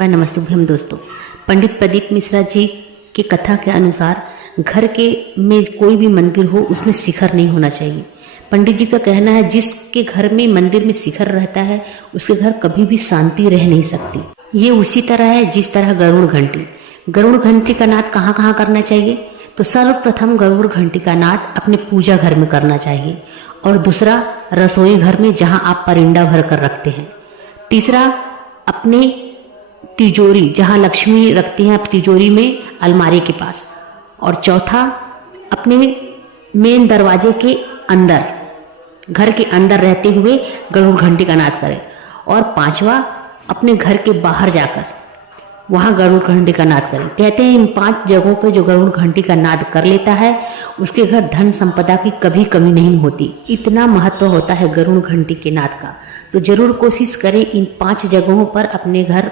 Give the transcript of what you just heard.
नमस्ते हम दोस्तों। पंडित प्रदीप मिश्रा जी की कथा के अनुसार घर के में कोई भी मंदिर हो उसमें शिखर नहीं होना चाहिए। पंडित जी का कहना है जिसके घर में मंदिर में शिखर रहता है उसके घर कभी भी शांति रह नहीं सकती। ये उसी तरह है जिस तरह गरुड़ घंटी का नाद कहाँ कहाँ करना चाहिए। तो सर्वप्रथम गरुड़ घंटी का नाद अपने पूजा घर में करना चाहिए, और दूसरा रसोई घर में जहाँ आप परिंदा भर कर रखते हैं। तीसरा अपने तिजोरी जहाँ लक्ष्मी रखती हैं आप तिजोरी में अलमारी के पास, और चौथा अपने मेन दरवाजे के अंदर घर के अंदर रहते हुए गरुड़ घंटी का नाद करें, और पांचवा अपने घर के बाहर जाकर वहाँ गरुड़ घंटी का नाद करें। कहते हैं इन 5 जगहों पे जो गरुड़ घंटी का नाद कर लेता है उसके घर धन संपदा की कभी कमी नहीं होती। इतना महत्व होता है गरुड़ घंटी के नाद का। तो जरूर कोशिश करें इन 5 जगहों पर अपने घर